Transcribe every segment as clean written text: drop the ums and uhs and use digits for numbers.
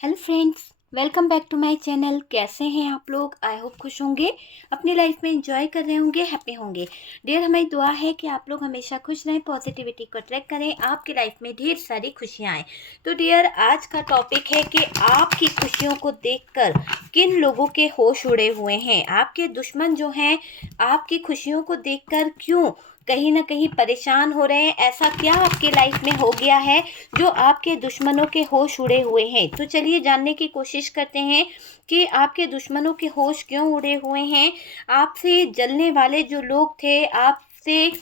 Hello friends, welcome back to my channel. कैसे हैं आप लोग? आई होप खुश होंगे, अपनी लाइफ में एंजॉय कर रहे होंगे, हैप्पी होंगे। डियर, हमारी दुआ है कि आप लोग हमेशा खुश रहें, पॉजिटिविटी को अट्रैक्ट करें, आपकी लाइफ में ढेर सारी खुशियां आएँ। तो डियर, आज का टॉपिक है कि आपकी खुशियों को देखकर किन लोगों के होश उड़े हुए हैं। आपके दुश्मन जो हैं आपकी खुशियों को देखकर क्यों कहीं ना कहीं परेशान हो रहे हैं? ऐसा क्या आपके लाइफ में हो गया है जो आपके दुश्मनों के होश उड़े हुए हैं? तो चलिए जानने की कोशिश करते हैं कि आपके दुश्मनों के होश क्यों उड़े हुए हैं। आपसे जलने वाले जो लोग थे, आपसे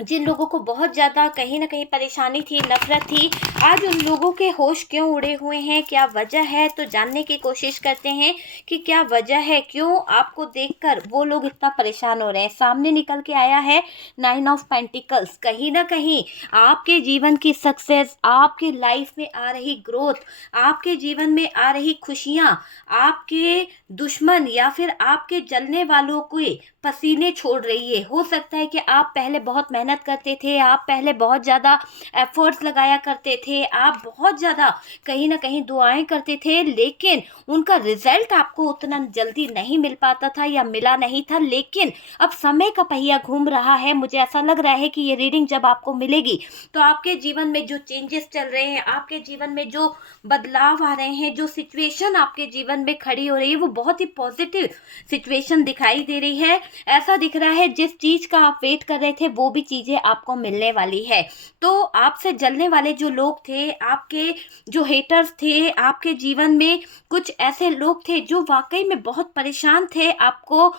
जिन लोगों को बहुत ज़्यादा कहीं ना कहीं परेशानी थी, नफरत थी, आज उन लोगों के होश क्यों उड़े हुए हैं? क्या वजह है? तो जानने की कोशिश करते हैं कि क्या वजह है, क्यों आपको देखकर वो लोग इतना परेशान हो रहे हैं। सामने निकल के आया है 9 ऑफ पेंटिकल्स। कहीं ना कहीं आपके जीवन की सक्सेस, आपके लाइफ में आ रही ग्रोथ, आपके जीवन में आ रही खुशियाँ, आपके दुश्मन या फिर आपके जलने वालों के पसीने छोड़ रही है। हो सकता है कि आप पहले बहुत मेहनत करते थे, आप पहले बहुत ज़्यादा एफर्ट्स लगाया करते थे, आप बहुत ज़्यादा कहीं ना कहीं दुआएं करते थे, लेकिन उनका रिजल्ट आपको उतना जल्दी नहीं मिल पाता था या मिला नहीं था। लेकिन अब समय का पहिया घूम रहा है। मुझे ऐसा लग रहा है कि ये रीडिंग जब आपको मिलेगी तो आपके जीवन में जो चेंजेस चल रहे हैं, आपके जीवन में जो बदलाव आ रहे हैं, जो सिचुएशन आपके जीवन में खड़ी हो रही है, वो बहुत ही पॉजिटिव सिचुएशन दिखाई दे रही है। ऐसा दिख रहा है जिस चीज का आप वेट कर रहे थे वो भी चीजें आपको मिलने वाली है। तो आपसे जलने वाले जो लोग थे, आपके जो हेटर्स थे, आपके जीवन में कुछ ऐसे लोग थे जो वाकई में बहुत परेशान थे, आपको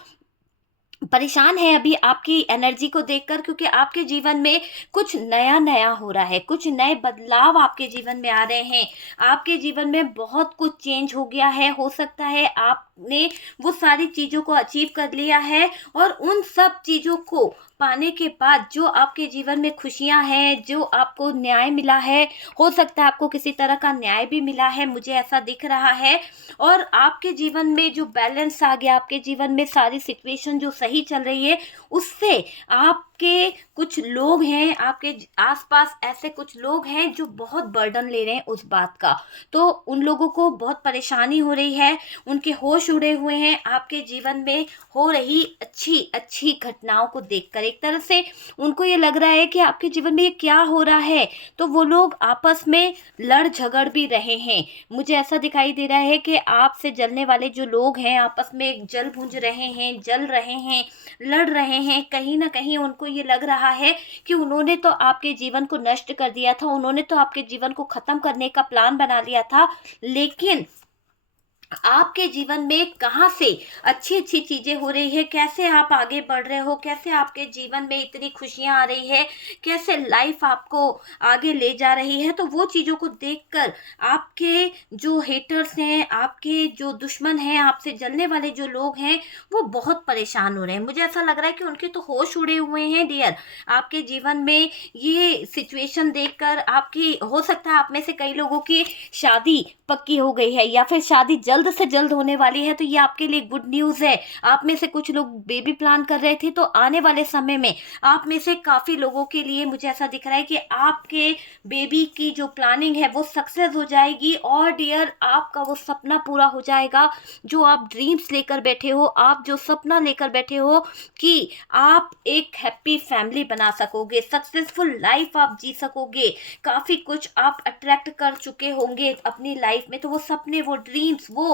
परेशान है अभी आपकी एनर्जी को देखकर, क्योंकि आपके जीवन में कुछ नया नया हो रहा है, कुछ नए बदलाव आपके जीवन में आ रहे हैं। आपके जीवन में बहुत कुछ चेंज हो गया है। हो सकता है आपने वो सारी चीज़ों को अचीव कर लिया है, और उन सब चीज़ों को पाने के बाद जो आपके जीवन में खुशियां हैं, जो आपको न्याय मिला है, हो सकता है आपको किसी तरह का न्याय भी मिला है, मुझे ऐसा दिख रहा है। और आपके जीवन में जो बैलेंस आ गया, आपके जीवन में सारी सिचुएशन जो सही चल रही है, उससे आपके कुछ लोग हैं, आपके आसपास ऐसे कुछ लोग हैं जो बहुत बर्डन ले रहे हैं उस बात का। तो उन लोगों को बहुत परेशानी हो रही है, उनके होश उड़े हुए हैं आपके जीवन में हो रही अच्छी अच्छी घटनाओं को देखकर। एक तरह से उनको ये लग रहा है कि आपके जीवन में ये क्या हो रहा है, तो वो लोग आपस में लड़ झगड़ भी रहे हैं। मुझे ऐसा दिखाई दे रहा है कि आपसे जलने वाले जो लोग हैं आपस में जल भुंज रहे हैं, जल रहे हैं, लड़ रहे हैं। कहीं ना कहीं उनको ये लग रहा है कि उन्होंने तो आपके जीवन को नष्ट कर दिया था, उन्होंने तो आपके जीवन को खत्म करने का प्लान बना लिया था, लेकिन आपके जीवन में कहाँ से अच्छी अच्छी चीजें हो रही है, कैसे आप आगे बढ़ रहे हो, कैसे आपके जीवन में इतनी खुशियां आ रही है, कैसे लाइफ आपको आगे ले जा रही है। तो वो चीजों को देखकर आपके जो हेटर्स हैं, आपके जो दुश्मन हैं, आपसे जलने वाले जो लोग हैं, वो बहुत परेशान हो रहे हैं। मुझे ऐसा लग रहा है कि उनके तो होश उड़े हुए हैं डियर। आपके जीवन में ये सिचुएशन देखकर आपकी, हो सकता है आप में से कई लोगों की शादी पक्की हो गई है या फिर शादी जल्द से जल्द होने वाली है, तो ये आपके लिए गुड न्यूज़ है। आप में से कुछ लोग बेबी प्लान कर रहे थे, तो आने वाले समय में आप में से काफ़ी लोगों के लिए मुझे ऐसा दिख रहा है कि आपके बेबी की जो प्लानिंग है वो सक्सेस हो जाएगी। और डियर, आपका वो सपना पूरा हो जाएगा जो आप ड्रीम्स लेकर बैठे हो, आप जो सपना लेकर बैठे हो कि आप एक हैप्पी फैमिली बना सकोगे, सक्सेसफुल लाइफ आप जी सकोगे, काफ़ी कुछ आप अट्रैक्ट कर चुके होंगे अपनी लाइफ में। तो वो सपने, वो ड्रीम्स, वो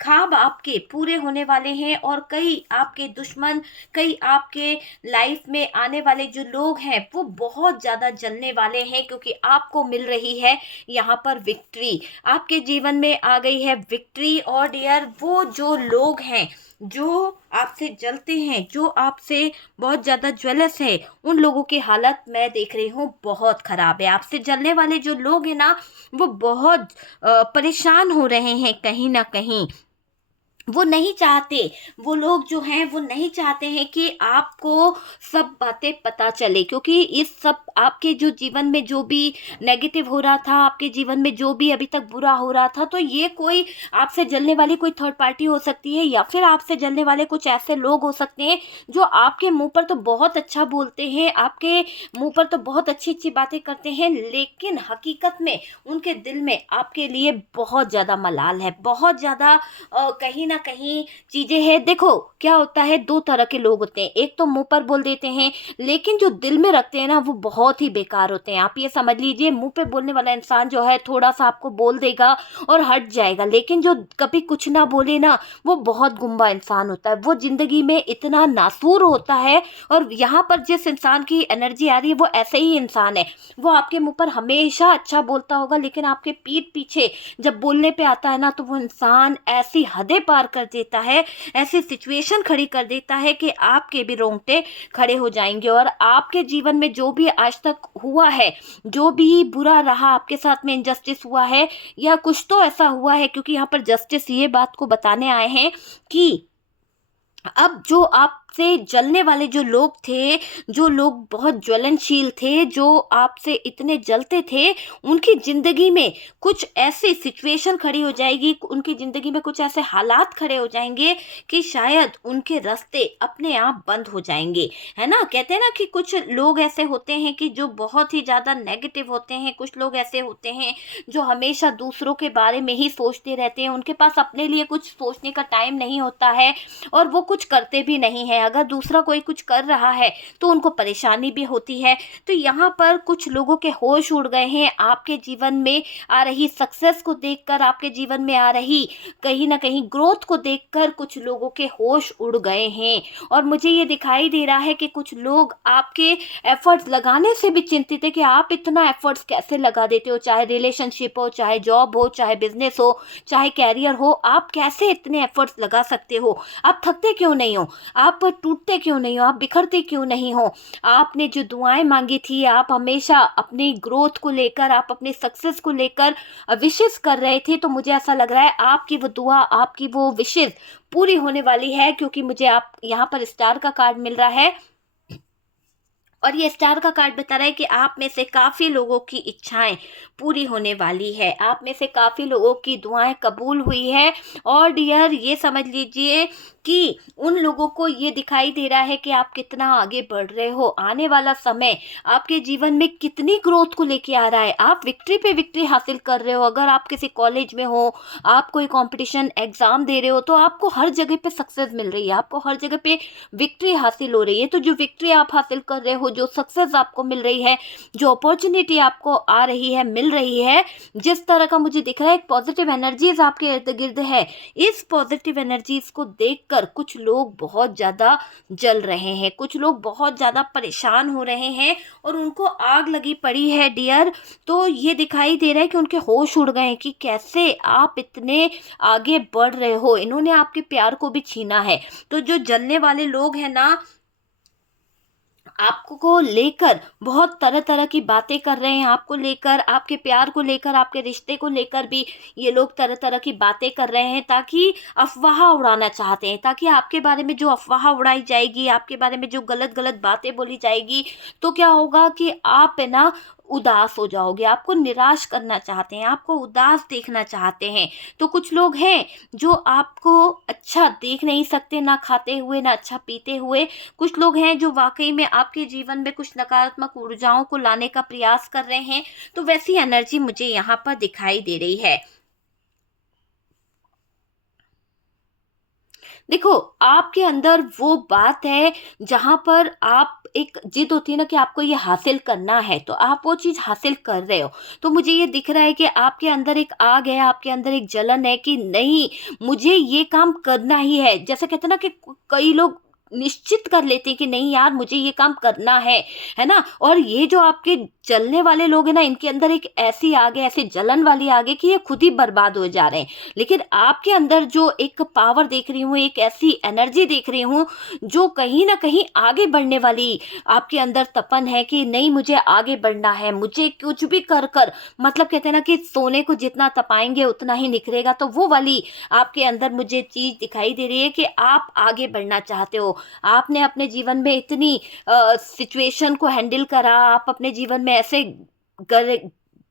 ख्वाब आपके पूरे होने वाले हैं। और कई आपके दुश्मन, कई आपके लाइफ में आने वाले जो लोग हैं वो बहुत ज़्यादा जलने वाले हैं, क्योंकि आपको मिल रही है यहाँ पर विक्ट्री। आपके जीवन में आ गई है विक्ट्री। और डियर, वो जो लोग हैं जो आपसे जलते हैं, जो आपसे बहुत ज़्यादा ज्वेलस है, उन लोगों की हालत मैं देख रही हूँ बहुत ख़राब है। आपसे जलने वाले जो लोग हैं ना, वो बहुत परेशान हो रहे हैं। कहीं ना कहीं वो नहीं चाहते, वो लोग जो हैं वो नहीं चाहते हैं कि आपको सब बातें पता चले, क्योंकि इस सब आपके जो जीवन में जो भी नेगेटिव हो रहा था, आपके जीवन में जो भी अभी तक बुरा हो रहा था, तो ये कोई आपसे जलने वाली कोई थर्ड पार्टी हो सकती है, या फिर आपसे जलने वाले कुछ ऐसे लोग हो सकते हैं जो आपके मुंह पर तो बहुत अच्छा बोलते हैं, आपके मुंह पर तो बहुत अच्छी अच्छी बातें करते हैं, लेकिन हकीकत में उनके दिल में आपके लिए बहुत ज़्यादा मलाल है, बहुत ज़्यादा कहीं ना कहीं चीज़ें हैं। देखो क्या होता है, दो तरह के लोग होते हैं, एक तो मुंह पर बोल देते हैं, लेकिन जो दिल में रखते हैं ना वो बहुत ही बेकार होते हैं। आप ये समझ लीजिए, मुंह पे बोलने वाला इंसान जो है थोड़ा सा आपको बोल देगा और हट जाएगा, लेकिन जो कभी कुछ ना बोले ना वो बहुत गुम्बा इंसान होता है, वो जिंदगी में इतना नासूर होता है। और यहाँ पर जिस इंसान की एनर्जी आ रही है वो ऐसे ही इंसान है, वो आपके मुंह पर हमेशा अच्छा बोलता होगा, लेकिन आपके पीठ पीछे जब बोलने पे आता है ना तो वो इंसान ऐसी हदें पार कर देता है, ऐसी सिचुएशन खड़ी कर देता है कि आपके भी रोंगटे खड़े हो जाएंगे। और आपके जीवन में जो भी आज तक हुआ है, जो भी बुरा रहा आपके साथ में, इनजस्टिस हुआ है या कुछ तो ऐसा हुआ है, क्योंकि यहाँ पर जस्टिस ये बात को बताने आए हैं कि अब जो आपसे जलने वाले जो लोग थे, जो लोग बहुत ज्वलनशील थे, जो आपसे इतने जलते थे, उनकी ज़िंदगी में कुछ ऐसी सिचुएशन खड़ी हो जाएगी, उनकी ज़िंदगी में कुछ ऐसे हालात खड़े हो जाएंगे कि शायद उनके रास्ते अपने आप बंद हो जाएंगे, है ना। कहते हैं ना कि कुछ लोग ऐसे होते हैं कि जो बहुत ही ज़्यादा नेगेटिव होते हैं, कुछ लोग ऐसे होते हैं जो हमेशा दूसरों के बारे में ही सोचते रहते हैं, उनके पास अपने लिए कुछ सोचने का टाइम नहीं होता है और वो कुछ करते भी नहीं हैं। अगर दूसरा कोई कुछ कर रहा है तो उनको परेशानी भी होती है। तो यहाँ पर कुछ लोगों के होश उड़ गए हैं, आपके जीवन में आ रही सक्सेस को देखकर, आपके जीवन में आ रही कहीं ना कहीं ग्रोथ को देखकर कुछ लोगों के होश उड़ गए हैं। और मुझे ये दिखाई दे रहा है कि कुछ लोग आपके एफर्ट्स लगाने से भी चिंतित है कि आप इतना एफर्ट्स कैसे लगा देते हो, चाहे रिलेशनशिप हो, चाहे जॉब हो, चाहे बिजनेस हो, चाहे कैरियर हो, आप कैसे इतने एफर्ट्स लगा सकते हो, आप थकते क्यों नहीं हो, आप टूटते क्यों नहीं हो, आप बिखरते क्यों नहीं हो। आपने जो दुआएं मांगी थी, आप हमेशा अपनी ग्रोथ को लेकर, आप अपने सक्सेस को लेकर विशेष कर रहे थे, तो मुझे ऐसा लग रहा है आपकी वो दुआ, आपकी वो विशेष पूरी होने वाली है, क्योंकि मुझे आप यहाँ पर स्टार का कार्ड मिल रहा है और ये स्टार का कार्ड बता रहा है कि आप में से काफ़ी लोगों की इच्छाएं पूरी होने वाली है, आप में से काफ़ी लोगों की दुआएं कबूल हुई है। और डियर ये समझ लीजिए कि उन लोगों को ये दिखाई दे रहा है कि आप कितना आगे बढ़ रहे हो, आने वाला समय आपके जीवन में कितनी ग्रोथ को लेके आ रहा है, आप विक्ट्री पे विक्ट्री हासिल कर रहे हो। अगर आप किसी कॉलेज में हो, आप कोई कंपटीशन एग्ज़ाम दे रहे हो, तो आपको हर जगह पे सक्सेस मिल रही है, आपको हर जगह पे विक्ट्री हासिल हो रही है। तो जो विक्ट्री आप हासिल कर रहे हो, जो सक्सेस आपको मिल रही है, जो अपॉर्चुनिटी आपको आ रही है, मिल रही है, जिस तरह का मुझे दिख रहा है, एक पॉजिटिव एनर्जीज आपके इर्द गिर्द है, इस पॉजिटिव एनर्जीज को देखकर कुछ लोग बहुत ज़्यादा जल रहे हैं, कुछ लोग बहुत ज़्यादा परेशान हो रहे हैं और उनको आग लगी पड़ी है डियर। तो ये दिखाई दे रहा है कि उनके होश उड़ गए हैं कि कैसे आप इतने आगे बढ़ रहे हो, इन्होंने आपके प्यार को भी छीना है। तो जो जलने वाले लोग हैं ना, आपको लेकर बहुत तरह तरह की बातें कर रहे हैं, आपको लेकर, आपके प्यार को लेकर, आपके रिश्ते को लेकर भी ये लोग तरह तरह की बातें कर रहे हैं, ताकि अफवाह उड़ाना चाहते हैं, ताकि आपके बारे में जो अफवाह उड़ाई जाएगी, आपके बारे में जो गलत गलत बातें बोली जाएगी, तो क्या होगा कि आप है ना उदास हो जाओगे, आपको निराश करना चाहते हैं, आपको उदास देखना चाहते हैं। तो कुछ लोग हैं जो आपको अच्छा देख नहीं सकते, ना खाते हुए, ना अच्छा पीते हुए। कुछ लोग हैं जो वाकई में आपके जीवन में कुछ नकारात्मक ऊर्जाओं को लाने का प्रयास कर रहे हैं। तो वैसी एनर्जी मुझे यहाँ पर दिखाई दे रही है। देखो आपके अंदर वो बात है जहाँ पर आप, एक जिद होती है ना कि आपको ये हासिल करना है, तो आप वो चीज़ हासिल कर रहे हो। तो मुझे ये दिख रहा है कि आपके अंदर एक आग है, आपके अंदर एक जलन है कि नहीं, मुझे ये काम करना ही है। जैसे कहते हैं ना कि कई लोग निश्चित कर लेते हैं कि नहीं यार मुझे ये काम करना है ना। और ये जो आपके जलने वाले लोग हैं ना, इनके अंदर एक ऐसी आग है, ऐसी जलन वाली आग है कि ये खुद ही बर्बाद हो जा रहे हैं। लेकिन आपके अंदर जो एक पावर देख रही हूँ, एक ऐसी एनर्जी देख रही हूँ जो कहीं ना कहीं आगे बढ़ने वाली आपके अंदर तपन है कि नहीं मुझे आगे बढ़ना है, मुझे कुछ भी कर कर, मतलब कहते हैं ना कि सोने को जितना तपाएंगे उतना ही निखरेगा। तो वो वाली आपके अंदर मुझे चीज़ दिखाई दे रही है कि आप आगे बढ़ना चाहते हो, आपने अपने जीवन में इतनी सिचुएशन को हैंडल करा, आप अपने जीवन में ऐसे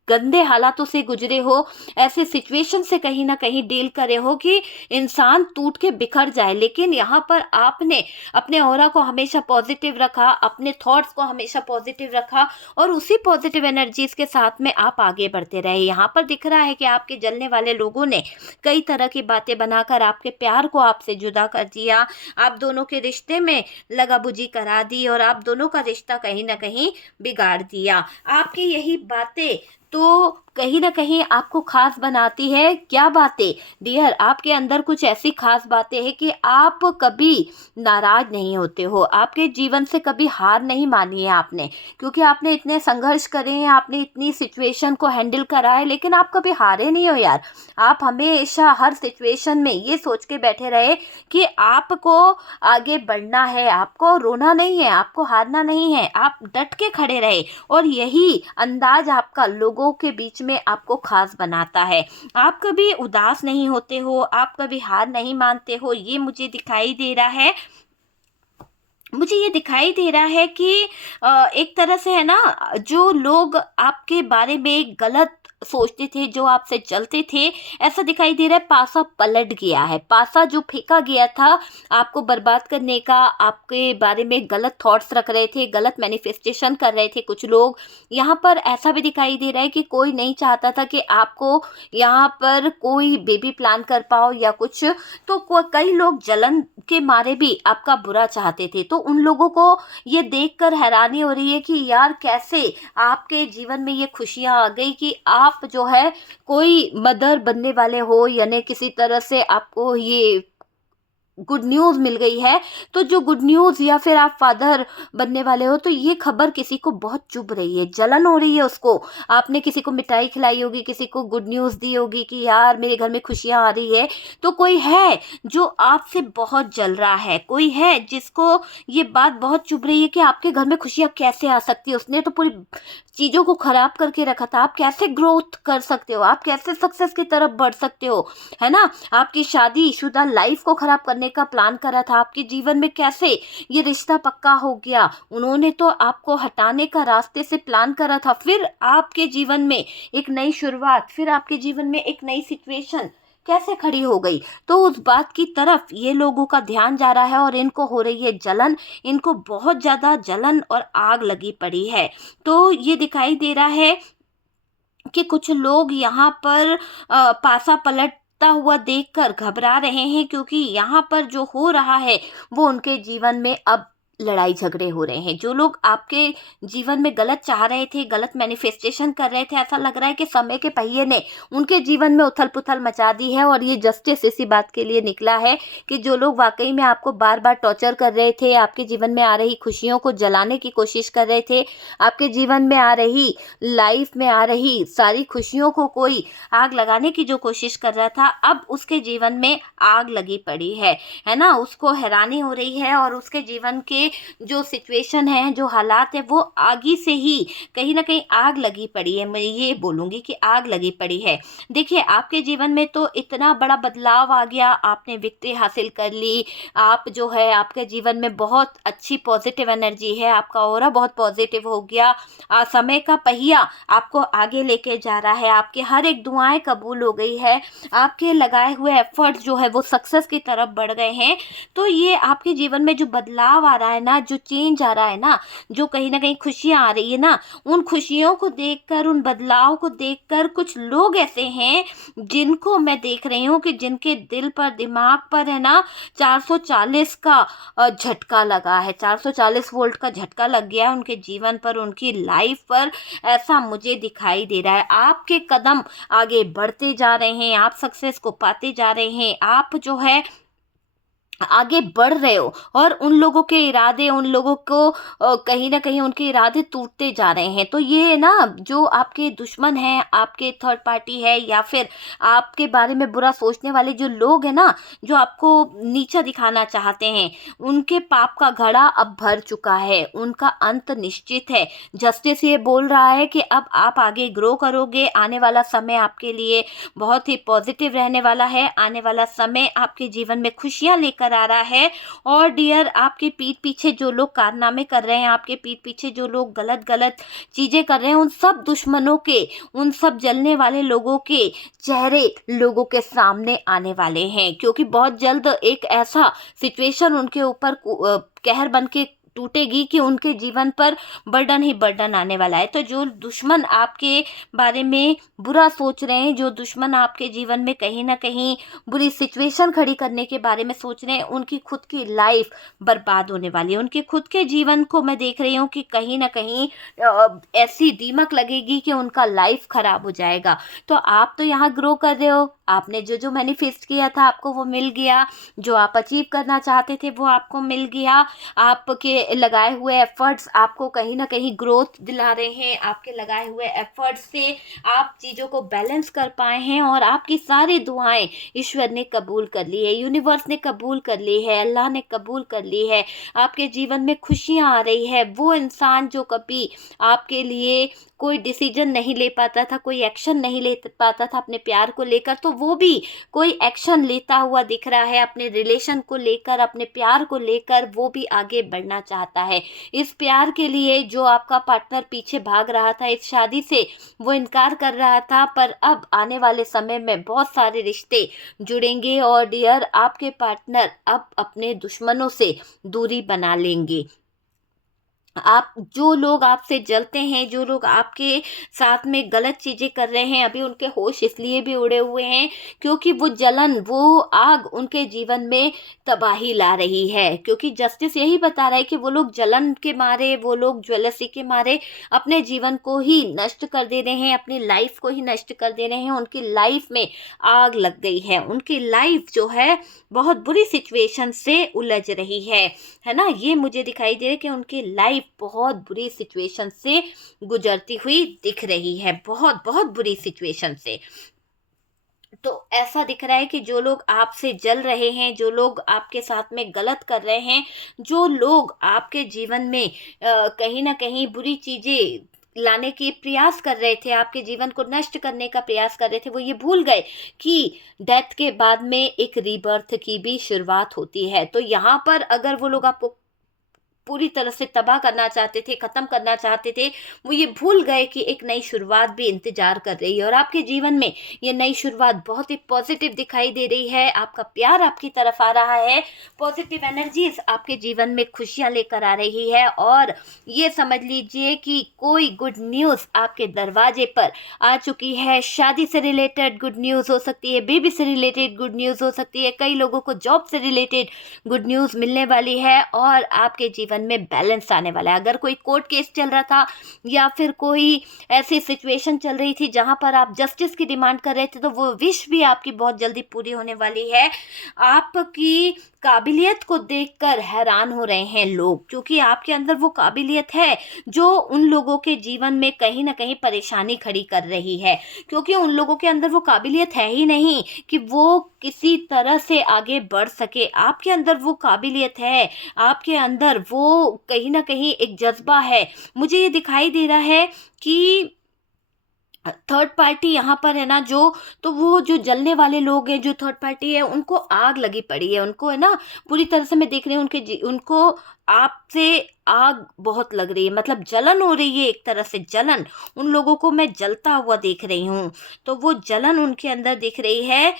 गंदे हालातों से गुजरे हो, ऐसे सिचुएशन से कहीं ना कहीं डील करे हो कि इंसान टूट के बिखर जाए, लेकिन यहाँ पर आपने अपने ऑरा को हमेशा पॉजिटिव रखा, अपने थॉट्स को हमेशा पॉजिटिव रखा और उसी पॉजिटिव एनर्जीज के साथ में आप आगे बढ़ते रहे। यहाँ पर दिख रहा है कि आपके जलने वाले लोगों ने कई तरह की बातें बनाकर आपके प्यार को आपसे जुदा कर दिया, आप दोनों के रिश्ते में लगाबुजी करा दी और आप दोनों का रिश्ता कहीं ना कहीं बिगाड़ दिया। आपकी यही बातें तो कहीं ना कहीं आपको खास बनाती है। क्या बातें डियर, आपके अंदर कुछ ऐसी खास बातें हैं कि आप कभी नाराज नहीं होते हो, आपके जीवन से कभी हार नहीं मानी है आपने, क्योंकि आपने इतने संघर्ष करे हैं, आपने इतनी सिचुएशन को हैंडल करा है, लेकिन आप कभी हारे नहीं हो यार। आप हमेशा हर सिचुएशन में ये सोच के बैठे रहे कि आपको आगे बढ़ना है, आपको रोना नहीं है, आपको हारना नहीं है, आप डट के खड़े रहे और यही अंदाज आपका लोगों के बीच में आपको खास बनाता है। आप कभी उदास नहीं होते हो, आप कभी हार नहीं मानते हो। ये मुझे दिखाई दे रहा है, मुझे ये दिखाई दे रहा है कि एक तरह से है ना, जो लोग आपके बारे में गलत सोचते थे, जो आपसे चलते थे, ऐसा दिखाई दे रहा है पासा पलट गया है। पासा जो फेंका गया था आपको बर्बाद करने का, आपके बारे में गलत थॉट्स रख रहे थे, गलत मैनिफेस्टेशन कर रहे थे कुछ लोग। यहाँ पर ऐसा भी दिखाई दे रहा है कि कोई नहीं चाहता था कि आपको यहाँ पर कोई बेबी प्लान कर पाओ या कुछ, तो कई लोग जलन के मारे भी आपका बुरा चाहते थे। तो उन लोगों को ये देखकर हैरानी हो रही है कि यार कैसे आपके जीवन में ये खुशियां आ गई कि आप जो है कोई मदर बनने वाले हो, यानी किसी तरह से आपको ये गुड न्यूज़ मिल गई है। तो जो गुड न्यूज़ या फिर आप फादर बनने वाले हो, तो ये खबर किसी को बहुत चुभ रही है, जलन हो रही है उसको। आपने किसी को मिठाई खिलाई होगी, किसी को गुड न्यूज़ दी होगी कि यार मेरे घर में खुशियां आ रही है। तो कोई है जो आपसे बहुत जल रहा है, कोई है जिसको ये बात बहुत चुभ रही है कि आपके घर में खुशियां कैसे आ सकती है, उसने तो पूरी चीज़ों को खराब करके रखा था। आप कैसे ग्रोथ कर सकते हो, आप कैसे सक्सेस की तरफ बढ़ सकते हो, है ना। आपकी शादीशुदा लाइफ को खराब करने का प्लान करा था, आपके जीवन में कैसे ये रिश्ता पक्का हो गया। उन्होंने तो आपको हटाने का रास्ते से प्लान करा था, फिर आपके जीवन में एक नई शुरुआत, फिर आपके जीवन में एक नई सिचुएशन कैसे खड़ी हो गई। तो उस बात की तरफ ये लोगों का ध्यान जा रहा है और इनको हो रही है जलन, इनको बहुत ज़्यादा जलन और आग लगी पड़ी है। तो ये दिखाई दे रहा है कि कुछ लोग यहाँ पर पासा पलटता हुआ देखकर घबरा रहे हैं, क्योंकि यहाँ पर जो हो रहा है वो उनके जीवन में अब लड़ाई झगड़े हो रहे हैं। जो लोग आपके जीवन में गलत चाह रहे थे, गलत मैनिफेस्टेशन कर रहे थे, ऐसा लग रहा है कि समय के पहिए ने उनके जीवन में उथल पुथल मचा दी है। और ये जस्टिस इसी बात के लिए निकला है कि जो लोग वाकई में आपको बार बार टॉर्चर कर रहे थे, आपके जीवन में आ रही खुशियों को जलाने की कोशिश कर रहे थे, आपके जीवन में आ रही लाइफ में आ रही सारी खुशियों को कोई आग लगाने की जो कोशिश कर रहा था, अब उसके जीवन में आग लगी पड़ी है ना। उसको हैरानी हो रही है और उसके जीवन के जो सिचुएशन है, जो हालात है, वो आगे से ही कहीं ना कहीं आग लगी पड़ी है। मैं ये बोलूँगी कि आग लगी पड़ी है। देखिए आपके जीवन में तो इतना बड़ा बदलाव आ गया, आपने विक्ट्री हासिल कर ली, आप जो है आपके जीवन में बहुत अच्छी पॉजिटिव एनर्जी है, आपका ऑरा बहुत पॉजिटिव हो गया। समय का पहिया आपको आगे लेके जा रहा है, आपकी हर एक दुआएं कबूल हो गई है, आपके लगाए हुए एफर्ट जो है वो सक्सेस की तरफ बढ़ गए हैं। तो ये आपके जीवन में जो बदलाव आ रहा है ना, जो चेंज आ रहा है ना, जो कहीं ना कहीं खुशियां आ रही है ना, उन खुशियों को देखकर, उन बदलाव को देखकर कुछ लोग ऐसे हैं जिनको मैं देख रही हूँ कि जिनके दिल पर, दिमाग पर है ना 440 का झटका लगा है, 440 वोल्ट का झटका लग गया है उनके जीवन पर, उनकी लाइफ पर। ऐसा मुझे दिखाई दे रहा है। आपके कदम आगे बढ़ते जा रहे हैं, आप सक्सेस को पाते जा रहे हैं, आप जो है आगे बढ़ रहे हो और उन लोगों के इरादे, उन लोगों को कहीं ना कहीं उनके इरादे टूटते जा रहे हैं। तो ये ना जो आपके दुश्मन हैं, आपके थर्ड पार्टी है या फिर आपके बारे में बुरा सोचने वाले जो लोग हैं ना, जो आपको नीचा दिखाना चाहते हैं, उनके पाप का घड़ा अब भर चुका है, उनका अंत निश्चित है। जस्टिस ये बोल रहा है कि अब आप आगे ग्रो करोगे, आने वाला समय आपके लिए बहुत ही पॉजिटिव रहने वाला है, आने वाला समय आपके जीवन में खुशियाँ लेकर कर आ रहा है। और डियर, आपके पीठ पीछे जो लोग कारनामे कर रहे हैं, आपके पीठ पीछे जो लोग गलत गलत चीज़ें कर रहे हैं, उन सब दुश्मनों के, उन सब जलने वाले लोगों के चेहरे लोगों के सामने आने वाले हैं, क्योंकि बहुत जल्द एक ऐसा सिचुएशन उनके ऊपर कहर बन के टूटेगी कि उनके जीवन पर बर्डन ही बर्डन आने वाला है। तो जो दुश्मन आपके बारे में बुरा सोच रहे हैं, जो दुश्मन आपके जीवन में कहीं ना कहीं बुरी सिचुएशन खड़ी करने के बारे में सोच रहे हैं, उनकी खुद की लाइफ बर्बाद होने वाली है। उनके खुद के जीवन को मैं देख रही हूँ कि कहीं ना कहीं ऐसी दीमक लगेगी कि उनका लाइफ खराब हो जाएगा। तो आप तो यहाँ ग्रो कर रहे हो, आपने जो जो मैनिफेस्ट किया था आपको वो मिल गया, जो आप अचीव करना चाहते थे वो आपको मिल गया। आपके लगाए हुए एफर्ट्स आपको कहीं ना कहीं ग्रोथ दिला रहे हैं, आपके लगाए हुए एफर्ट्स से आप चीज़ों को बैलेंस कर पाए हैं, और आपकी सारी दुआएं ईश्वर ने कबूल कर ली है, यूनिवर्स ने कबूल कर ली है, अल्लाह ने कबूल कर ली है। आपके जीवन में खुशियाँ आ रही है। वो इंसान जो कभी आपके लिए कोई डिसीजन नहीं ले पाता था, कोई एक्शन नहीं ले पाता था अपने प्यार को लेकर, तो वो भी कोई एक्शन लेता हुआ दिख रहा है अपने रिलेशन को लेकर, अपने प्यार को लेकर। वो भी आगे बढ़ना चाहता है। इस प्यार के लिए जो आपका पार्टनर पीछे भाग रहा था, इस शादी से वो इनकार कर रहा था, पर अब आने वाले समय में बहुत सारे रिश्ते जुड़ेंगे, और डियर, आपके पार्टनर अब अपने दुश्मनों से दूरी बना लेंगे। आप, जो लोग आपसे जलते हैं, जो लोग आपके साथ में गलत चीज़ें कर रहे हैं, अभी उनके होश इसलिए भी उड़े हुए हैं क्योंकि वो जलन, वो आग उनके जीवन में तबाही ला रही है। क्योंकि जस्टिस यही बता रहा है कि वो लोग जलन के मारे, वो लोग ज्वेलसी के मारे अपने जीवन को ही नष्ट कर दे रहे हैं, अपनी लाइफ को ही नष्ट कर दे रहे हैं। उनकी लाइफ में आग लग गई है, उनकी लाइफ जो है बहुत बुरी सिचुएशन से उलझ रही है ना। ये मुझे दिखाई दे रहा है कि उनकी लाइफ बहुत बुरी सिचुएशन से गुजरती हुई दिख रही है, बहुत बहुत बुरी सिचुएशन से। तो ऐसा दिख रहा है कि जो लोग आपसे जल रहे हैं, जो लोग आपके साथ में गलत कर रहे हैं, जो लोग आपके जीवन में कहीं ना कहीं बुरी चीजें लाने की प्रयास कर रहे थे, आपके जीवन को नष्ट करने का प्रयास कर रहे थे, वो ये भूल गए कि डेथ के बाद में एक रीबर्थ की भी शुरुआत होती है। तो यहाँ पर अगर वो लोग आपको पूरी तरह से तबाह करना चाहते थे, ख़त्म करना चाहते थे, वो ये भूल गए कि एक नई शुरुआत भी इंतज़ार कर रही है। और आपके जीवन में ये नई शुरुआत बहुत ही पॉजिटिव दिखाई दे रही है। आपका प्यार आपकी तरफ आ रहा है, पॉजिटिव एनर्जीज आपके जीवन में खुशियाँ लेकर आ रही है। और ये समझ लीजिए कि कोई गुड न्यूज़ आपके दरवाजे पर आ चुकी है। शादी से रिलेटेड गुड न्यूज़ हो सकती है, बेबी से रिलेटेड गुड न्यूज़ हो सकती है, कई लोगों को जॉब से रिलेटेड गुड न्यूज़ मिलने वाली है, और आपके जीवन में बैलेंस आने वाला है। अगर कोई कोर्ट केस चल रहा था या फिर कोई ऐसी सिचुएशन चल रही थी जहां पर आप जस्टिस की डिमांड कर रहे थे, तो वो विश भी आपकी बहुत जल्दी पूरी होने वाली है। आपकी काबिलियत को देखकर हैरान हो रहे हैं लोग, क्योंकि आपके अंदर वो काबिलियत है जो उन लोगों के जीवन में कहीं ना कहीं परेशानी खड़ी कर रही है। क्योंकि उन लोगों के अंदर वो काबिलियत है ही नहीं कि वो किसी तरह से आगे बढ़ सके। आपके अंदर वो काबिलियत है, आपके अंदर वो कहीं ना कहीं एक जज्बा है। मुझे ये दिखाई दे रहा है कि थर्ड पार्टी यहाँ पर है ना, जो, तो वो जो जलने वाले लोग हैं, जो थर्ड पार्टी है, उनको आग लगी पड़ी है, उनको है ना पूरी तरह से मैं देख रही हूँ, उनको आपसे आग बहुत लग रही है, मतलब जलन हो रही है, एक तरह से जलन। उन लोगों को मैं जलता हुआ देख रही हूँ, तो वो जलन उनके अंदर दिख रही है।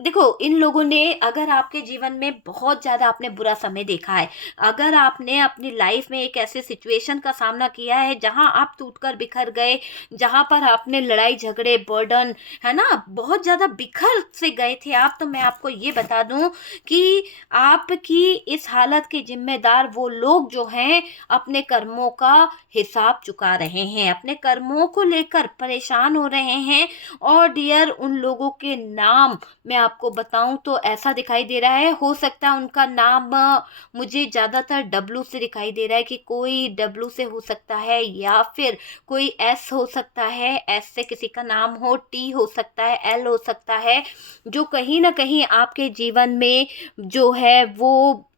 देखो, इन लोगों ने, अगर आपके जीवन में बहुत ज़्यादा आपने बुरा समय देखा है, अगर आपने अपनी लाइफ में एक ऐसे सिचुएशन का सामना किया है जहां आप टूटकर बिखर गए, जहां पर आपने लड़ाई झगड़े, बर्डन, है ना, बहुत ज़्यादा बिखर से गए थे आप, तो मैं आपको ये बता दूं कि आपकी इस हालत के जिम्मेदार वो लोग जो हैं अपने कर्मों का हिसाब चुका रहे हैं, अपने कर्मों को लेकर परेशान हो रहे हैं। और डियर, उन लोगों के नाम मैं आपको बताऊं तो ऐसा दिखाई दे रहा है, हो सकता है उनका नाम मुझे ज़्यादातर डब्लू से दिखाई दे रहा है, कि कोई डब्लू से हो सकता है, या फिर कोई एस हो सकता है, एस से किसी का नाम हो, टी हो सकता है, एल हो सकता है, जो कहीं ना कहीं आपके जीवन में जो है वो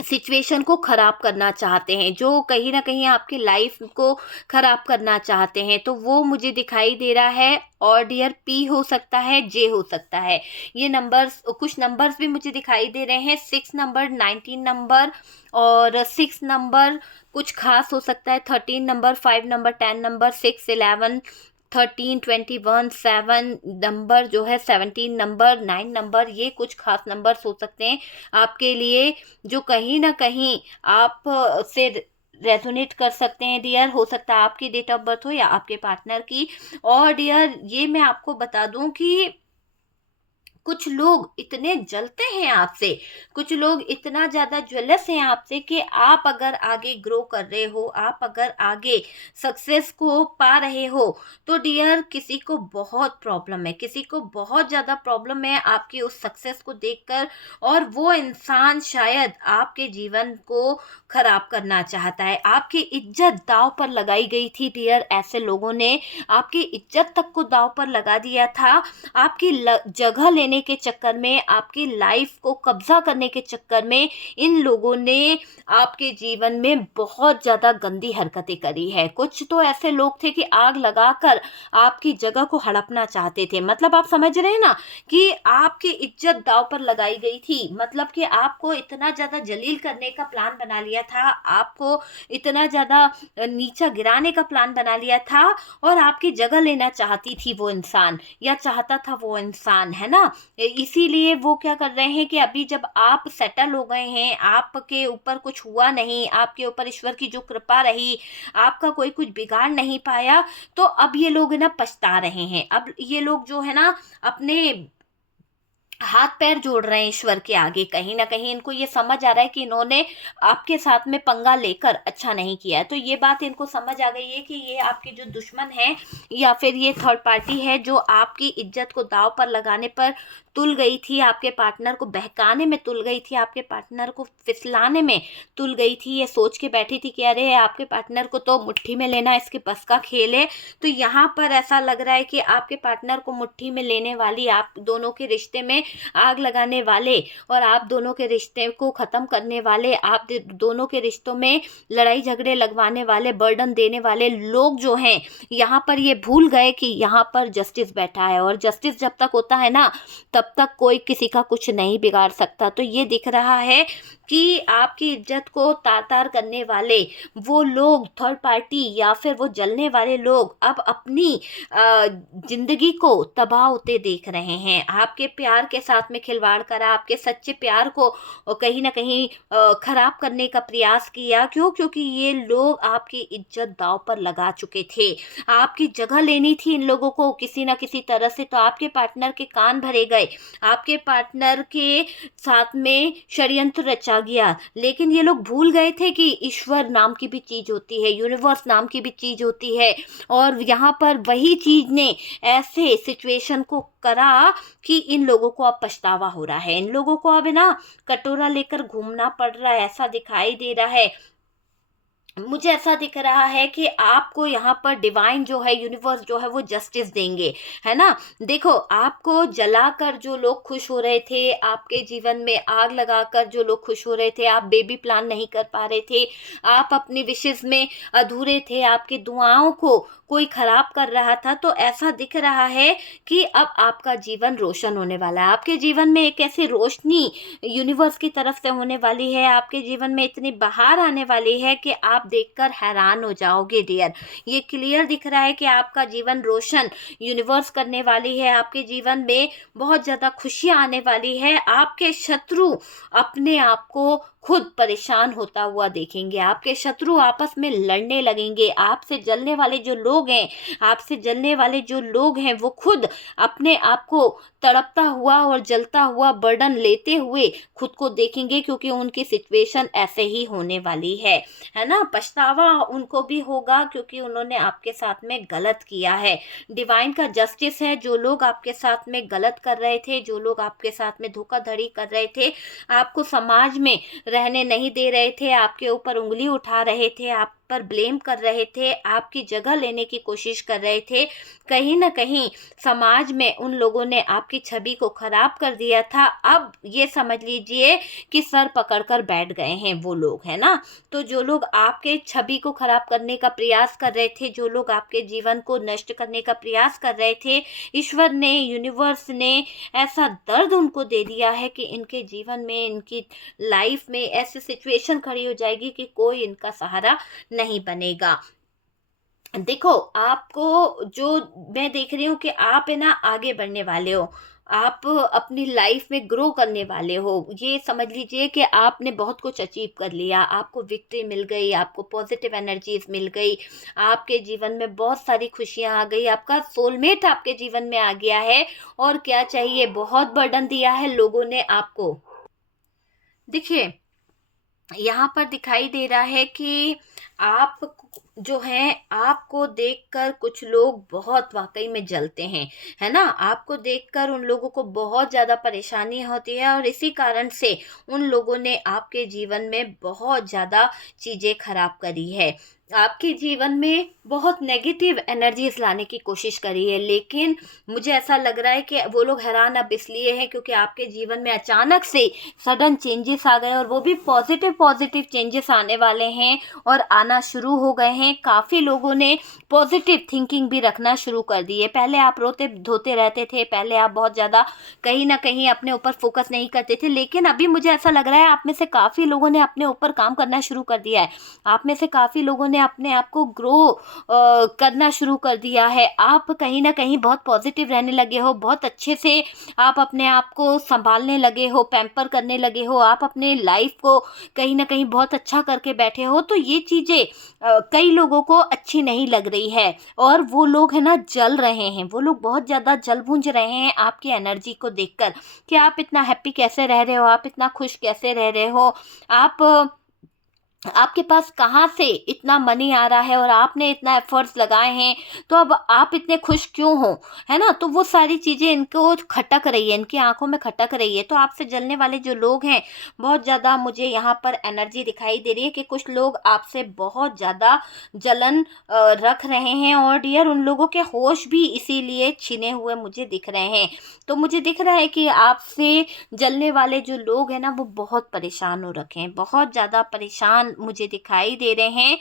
सिचुएशन को ख़राब करना चाहते हैं, जो कहीं न कहीं आपकी लाइफ को ख़राब करना चाहते हैं, तो वो मुझे दिखाई दे रहा है। और डियर पी हो सकता है, जे हो सकता है। ये नंबर्स, कुछ नंबर्स भी मुझे दिखाई दे रहे हैं, 6 नंबर, 19 नंबर और 6 नंबर कुछ ख़ास हो सकता है, 13 नंबर, 5 नंबर, 10 नंबर, 6, 11, 13, 21, 7 नंबर जो है, 17 नंबर, 9 नंबर, ये कुछ खास नंबर्स हो सकते हैं आपके लिए, जो कहीं ना कहीं आप से रेजोनेट कर सकते हैं डियर। हो सकता है आपकी डेट ऑफ बर्थ हो या आपके पार्टनर की। और डियर ये मैं आपको बता दूं कि कुछ लोग इतने जलते हैं आपसे, कुछ लोग इतना ज़्यादा ज्वेलस हैं आपसे कि आप अगर आगे ग्रो कर रहे हो, आप अगर आगे सक्सेस को पा रहे हो, तो डियर किसी को बहुत प्रॉब्लम है, किसी को बहुत ज़्यादा प्रॉब्लम है आपकी उस सक्सेस को देखकर। और वो इंसान शायद आपके जीवन को खराब करना चाहता है। आपकी इज्जत दांव पर लगाई गई थी डियर, ऐसे लोगों ने आपकी इज्जत तक को दांव पर लगा दिया था। आपकी जगह लेने के चक्कर में, आपकी लाइफ को कब्जा करने के चक्कर में इन लोगों ने आपके जीवन में बहुत ज़्यादा गंदी हरकतें करी है। कुछ तो ऐसे लोग थे कि आग लगाकर आपकी जगह को हड़पना चाहते थे। मतलब आप समझ रहे हैं ना कि आपकी इज्जत दांव पर लगाई गई थी। मतलब कि आपको इतना ज़्यादा जलील करने का प्लान बना लिया था, आपको इतना ज़्यादा नीचा गिराने का प्लान बना लिया था, और आपकी जगह लेना चाहती थी वो इंसान, या चाहता था वो इंसान, है ना। इसीलिए वो क्या कर रहे हैं कि अभी जब आप सेटल हो गए हैं, आपके ऊपर कुछ हुआ नहीं, आपके ऊपर ईश्वर की जो कृपा रही, आपका कोई कुछ बिगाड़ नहीं पाया, तो अब ये लोग ना पछता रहे हैं। अब ये लोग जो है ना अपने हाथ पैर जोड़ रहे हैं ईश्वर के आगे। कहीं ना कहीं इनको ये समझ आ रहा है कि इन्होंने आपके साथ में पंगा लेकर अच्छा नहीं किया है। तो ये बात इनको समझ आ गई है कि ये आपके जो दुश्मन है, या फिर ये थर्ड पार्टी है जो आपकी इज्जत को दांव पर लगाने पर तुल गई थी, आपके पार्टनर को बहकाने में तुल गई थी, आपके पार्टनर को फिसलाने में तुल गई थी। ये सोच के बैठी थी कि अरे आपके पार्टनर को तो मुट्ठी में लेना इसके बस का खेल है। तो यहाँ पर ऐसा लग रहा है कि आपके पार्टनर को मुट्ठी में लेने वाली, आप दोनों के रिश्ते में आग लगाने वाले, और आप दोनों के रिश्ते को ख़त्म करने वाले, आप दोनों के रिश्तों में लड़ाई झगड़े लगवाने वाले, बर्डन देने वाले लोग जो हैं, यहाँ पर ये भूल गए कि यहाँ पर जस्टिस बैठा है, और जस्टिस जब तक होता है ना, तब तक कोई किसी का कुछ नहीं बिगाड़ सकता। तो ये दिख रहा है कि आपकी इज्जत को तार तार करने वाले वो लोग, थर्ड पार्टी या फिर वो जलने वाले लोग, अब अपनी जिंदगी को तबाह होते देख रहे हैं। आपके प्यार के साथ में खिलवाड़ करा, आपके सच्चे प्यार को कहीं ना कहीं खराब करने का प्रयास किया। क्यों? क्योंकि ये लोग आपकी इज्जत दांव पर लगा चुके थे। आपकी जगह लेनी थी इन लोगों को किसी ना किसी तरह से, तो आपके पार्टनर के कान भरे गए, आपके पार्टनर के साथ में षड्यंत्र रचा गया। लेकिन ये लोग भूल गए थे कि ईश्वर नाम की भी चीज होती है, यूनिवर्स नाम की भी चीज होती है, और यहाँ पर वही चीज ने ऐसे सिचुएशन को करा कि इन लोगों को अब पछतावा हो रहा है। इन लोगों को अब ना कटोरा लेकर घूमना पड़ रहा है, ऐसा दिखाई दे रहा है। मुझे ऐसा दिख रहा है कि आपको यहाँ पर डिवाइन जो है, यूनिवर्स जो है, वो जस्टिस देंगे, है ना। देखो, आपको जलाकर जो लोग खुश हो रहे थे, आपके जीवन में आग लगाकर जो लोग खुश हो रहे थे, आप बेबी प्लान नहीं कर पा रहे थे, आप अपनी विशेष में अधूरे थे, आपकी दुआओं को कोई खराब कर रहा था, तो ऐसा दिख रहा है कि अब आपका जीवन रोशन होने वाला है। आपके जीवन में एक ऐसी रोशनी यूनिवर्स की तरफ से होने वाली है, आपके जीवन में इतनी बहार आने वाली है कि आप देखकर हैरान हो जाओगे डियर। ये क्लियर दिख रहा है कि आपका जीवन रोशन यूनिवर्स करने वाली है, आपके जीवन में बहुत ज़्यादा खुशियाँ आने वाली है। आपके शत्रु अपने आप को खुद परेशान होता हुआ देखेंगे, आपके शत्रु आपस में लड़ने लगेंगे। आपसे जलने वाले जो लोग हैं, आपसे जलने वाले जो लोग हैं, वो खुद अपने आप को तड़पता हुआ और जलता हुआ बर्डन लेते हुए खुद को देखेंगे, क्योंकि उनकी सिचुएशन ऐसे ही होने वाली है ना। पछतावा उनको भी होगा क्योंकि उन्होंने आपके साथ में गलत किया है। डिवाइन का जस्टिस है, जो लोग आपके साथ में गलत कर रहे थे, जो लोग आपके साथ में धोखाधड़ी कर रहे थे, आपको समाज में रहने नहीं दे रहे थे, आपके ऊपर उंगली उठा रहे थे, आप पर ब्लेम कर रहे थे, आपकी जगह लेने की कोशिश कर रहे थे, कहीं ना कहीं समाज में उन लोगों ने आपकी छवि को खराब कर दिया था। अब ये समझ लीजिए कि सर पकड़कर बैठ गए हैं वो लोग, है ना। तो जो लोग आपके छवि को खराब करने का प्रयास कर रहे थे, जो लोग आपके जीवन को नष्ट करने का प्रयास कर रहे थे, ईश्वर ने, यूनिवर्स ने ऐसा दर्द उनको दे दिया है कि इनके जीवन में, इनकी लाइफ में ऐसी सिचुएशन खड़ी हो जाएगी कि कोई इनका सहारा नहीं बनेगा। देखो, आपको जो मैं देख रही हूँ कि आप है ना आगे बढ़ने वाले हो, आप अपनी लाइफ में ग्रो करने वाले हो। ये समझ लीजिए कि आपने बहुत कुछ अचीव कर लिया, आपको विक्ट्री मिल गई, आपको पॉजिटिव एनर्जीज मिल गई, आपके जीवन में बहुत सारी खुशियाँ आ गई, आपका सोलमेट आपके जीवन में आ गया है। और क्या चाहिए, बहुत बर्डन दिया है लोगों ने आपको। देखिए, यहाँ पर दिखाई दे रहा है कि आप जो हैं, आपको देखकर कुछ लोग बहुत वाकई में जलते हैं, है ना। आपको देखकर उन लोगों को बहुत ज़्यादा परेशानी होती है और इसी कारण से उन लोगों ने आपके जीवन में बहुत ज़्यादा चीज़ें खराब करी है, आपके जीवन में बहुत नेगेटिव एनर्जीज लाने की कोशिश करी है। लेकिन मुझे ऐसा लग रहा है कि वो लोग हैरान अब इसलिए हैं क्योंकि आपके जीवन में अचानक से सडन चेंजेस आ गए, और वो भी पॉजिटिव पॉजिटिव चेंजेस आने वाले हैं और आना शुरू हो गए हैं। काफ़ी लोगों ने पॉजिटिव थिंकिंग भी रखना शुरू कर दी है। पहले आप रोते धोते रहते थे, पहले आप बहुत ज़्यादा कहीं ना कहीं अपने ऊपर फोकस नहीं करते थे, लेकिन अभी मुझे ऐसा लग रहा है आप में से काफ़ी लोगों ने अपने ऊपर काम करना शुरू कर दिया है। आप में से काफ़ी लोगों ने अपने आप को ग्रो करना शुरू कर दिया है। आप कहीं ना कहीं बहुत पॉजिटिव रहने लगे हो, बहुत अच्छे से आप अपने आप को संभालने लगे हो, पैम्पर करने लगे हो, आप अपने लाइफ को कहीं ना कहीं बहुत अच्छा करके बैठे हो। तो ये चीज़ें कई लोगों को अच्छी नहीं लग रही है और वो लोग है ना जल रहे हैं, वो लोग बहुत ज़्यादा जल भूंज रहे हैं आपकी एनर्जी को देखकर कि आप इतना हैप्पी कैसे रह रहे हो, आप इतना खुश कैसे रह रहे हो, आपके पास कहाँ से इतना मनी आ रहा है और आपने इतना एफर्ट्स लगाए हैं, तो अब आप इतने खुश क्यों हो, है ना। तो वो सारी चीज़ें इनको खटक रही है, इनकी आंखों में खटक रही है। तो आपसे जलने वाले जो लोग हैं, बहुत ज़्यादा मुझे यहाँ पर एनर्जी दिखाई दे रही है कि कुछ लोग आपसे बहुत ज़्यादा जलन रख रहे हैं और डियर उन लोगों के होश भी इसीलिए छीने हुए मुझे दिख रहे हैं। तो मुझे दिख रहा है कि आपसे जलने वाले जो लोग हैं ना, वो बहुत परेशान हो रखे हैं, बहुत ज़्यादा परेशान मुझे दिखाई दे रहे हैं,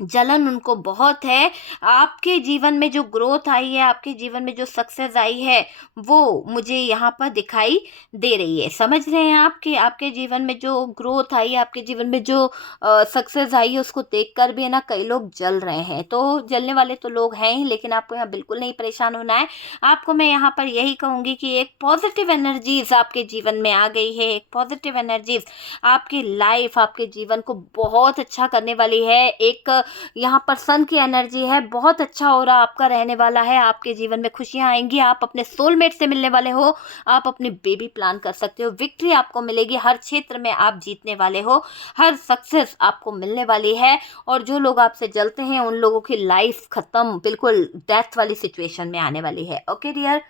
जलन उनको बहुत है। आपके जीवन में जो ग्रोथ आई है, आपके जीवन में जो सक्सेस आई है, वो मुझे यहाँ पर दिखाई दे रही है। समझ रहे हैं आप कि आपके जीवन में जो ग्रोथ आई है, आपके जीवन में जो सक्सेस आई है, उसको देखकर भी है ना कई लोग जल रहे हैं। तो जलने वाले तो लोग हैं ही, लेकिन आपको यहाँ बिल्कुल नहीं परेशान होना है। आपको मैं यहाँ पर यही कहूँगी कि एक पॉजिटिव एनर्जीज आपके जीवन में आ गई है, एक पॉजिटिव एनर्जीज आपकी लाइफ, आपके जीवन को बहुत अच्छा करने वाली है। एक यहाँ पर सन की एनर्जी है, बहुत अच्छा हो रहा आपका रहने वाला है, आपके जीवन में खुशियाँ आएंगी, आप अपने सोलमेट से मिलने वाले हो, आप अपनी बेबी प्लान कर सकते हो, विक्ट्री आपको मिलेगी, हर क्षेत्र में आप जीतने वाले हो, हर सक्सेस आपको मिलने वाली है। और जो लोग आपसे जलते हैं उन लोगों की लाइफ खत्म, बिल्कुल डेथ वाली सिचुएशन में आने वाली है। Okay dear.